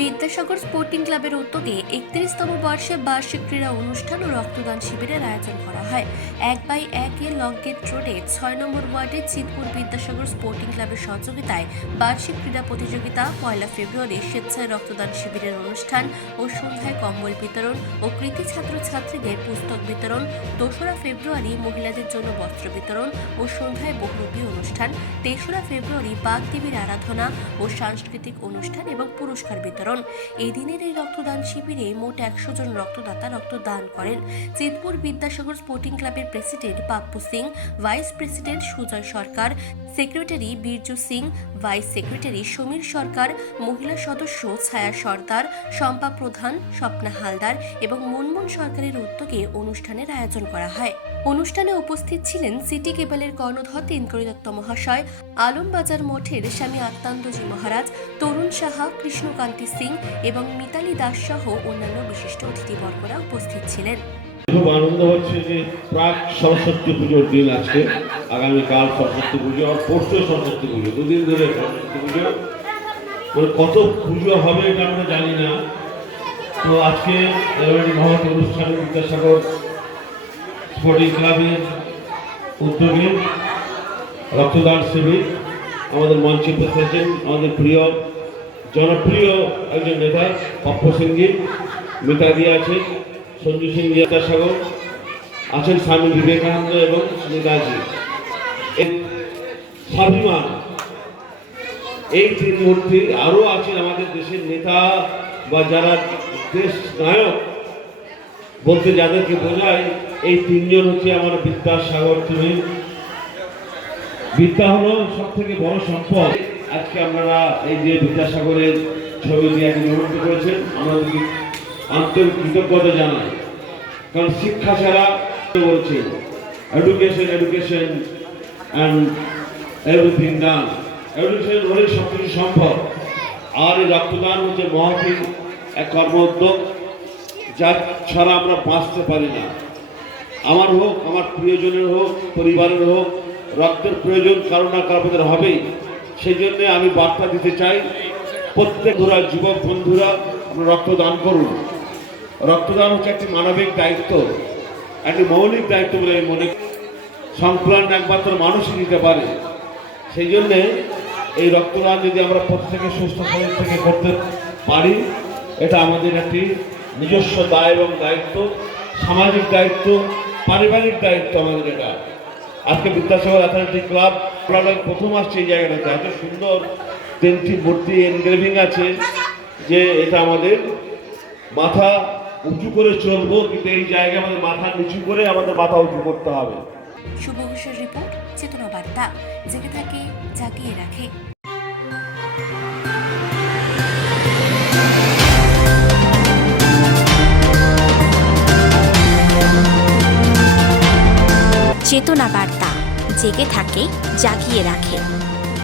Vidyasagar sporting ক্লাবের উদ্যোগে 31তম বর্ষে বার্ষিক ক্রীড়া অনুষ্ঠান ও রক্তদান শিবিরের আয়োজন করা হয়। 1/1 লকগেট রোডে 6 নম্বর ওয়ার্ডে চিতপুর বিদ্যাসাগর স্পোর্টিং ক্লাবের সহযোগিতায় বার্ষিক ক্রীড়া প্রতিযোগিতা, 1 ফেব্রুয়ারি স্বেচ্ছায় রক্তদান শিবিরের অনুষ্ঠান ও সন্ধ্যায় কম্বল বিতরণ ও কৃতি ছাত্রছাত্রীদের পুস্তক বিতরণ, 2রা ফেব্রুয়ারি মহিলাদের জন্য বস্ত্র বিতরণ ও সন্ধ্যায় বহুরূপী অনুষ্ঠান, 3রা ফেব্রুয়ারি বাগদেবীর আরাধনা ও সাংস্কৃতিক অনুষ্ঠান এবং পুরস্কার বিতরণ। এই দিনের এই রক্তদান শিবিরে মোট 100 জন রক্তদাতা রক্তদান করেন। চিতপুর বিদ্যাসাগর স্পোর্টিং ক্লাবের president Pappu Singh, vice president Sujoy Sarkar, secretary Birju Singh, vice secretary Samir Sarkar, মহিলা সদস্য ছায়া সর্দার, শম্পা প্রধান, স্বপ্না হালদার এবং মনমোহন সরকারের উদ্যোগে অনুষ্ঠানের আয়োজন করা হয়। অনুষ্ঠানে উপস্থিত ছিলেন সিটি কেবলের কর্ণধর দিনকরি দত্ত মহাশয়, আলমবাজার মঠের স্বামী আত্মানন্দজি মহারাজ, তরুণ সাহা, কৃষ্ণকান্তি সিং এবং মিতালি দাস সহ অন্যান্য বিশিষ্ট অতিথিবর্গরা উপস্থিত ছিলেন। খুব আনন্দ হচ্ছে যে প্রাক সরস্বতী পুজোর দিন আজকে, আগামীকাল সরস্বতী পুজো আর পরশু সরস্বতী পুজো, দুদিন ধরে সরস্বতী পুজো। কত পুজো হবে এটা আমরা জানি না। তো আজকে মহৎ অনুষ্ঠানে বিদ্যাসাগর স্পোর্টিং ক্লাবের উদ্যোগে রক্তদান শিবির, আমাদের মঞ্চে এসেছেন আমাদের প্রিয় জনপ্রিয় একজন নেতা পাপ্পু সিংজি, মিতাদি আছেন, সঞ্জু সিং, বিদ্যাসাগর আছেন, স্বামী বিবেকানন্দ এবং নেতাজি। স্বাভিমান এই তিন মূর্তি আরও আছেন আমাদের দেশের নেতা বা যারা দেশ নায়ক বলতে যাদেরকে বোঝায়, এই তিনজন হচ্ছে আমার বিদ্যাসাগর। তুমি বিদ্যা হলো সব থেকে বড় সম্পদ। আজকে আপনারা এই যে বিদ্যাসাগরের ছবি দিয়ে নিমন্ত্রণ করেছেন, আমাদেরকে আন্তরিক কৃতজ্ঞতা জানাই। কারণ শিক্ষা ছাড়া বলছে education and everything done, education হলে সব কিছু সম্ভব। আর এই রক্তদান হচ্ছে মহৎ এক কর্ম উদ্যোগ, যা ছাড়া আমরা বাঁচতে পারি না। আমার হোক, আমার প্রিয়জনের হোক, পরিবারের হোক, রক্তের প্রয়োজন কারো না কারো মধ্যে হবেই। সেই জন্যে আমি বার্তা দিতে চাই, প্রত্যেক যুবক বন্ধুরা আমরা রক্তদান করুন। রক্তদান হচ্ছে একটি মানবিক দায়িত্ব, একটি মৌলিক দায়িত্ব বলে আমি মনে করি। সংক্রান্ত একমাত্র মানুষই দিতে পারে। সেই জন্যে এই রক্তদান যদি আমরা প্রত্যেকে সুস্থ শরীর থেকে করতে পারি, এটা আমাদের একটি নিজস্ব দায় এবং দায়িত্ব, সামাজিক দায়িত্ব, পারিবারিক দায়িত্ব আমাদের এটা। আজকে বিদ্যাসাগর অ্যাথলেটিক ক্লাব প্রথম আসছে এই জায়গাটাতে, এত সুন্দর 3টি মূর্তি এনগ্রেভিং আছে যে এটা আমাদের মাথা উঁচু করে চলবো, কিন্তু এই জায়গায় আমাদের মাথা নিচু করে আমাদের মাথা উঁচু করতে হবে। শুভ ঘোষের রিপোর্ট, চেতনা বার্তা, জেগে থাকে, জাগিয়ে রাখে। চেতনা বার্তা, জেগে থাকে, জাগিয়ে রাখে।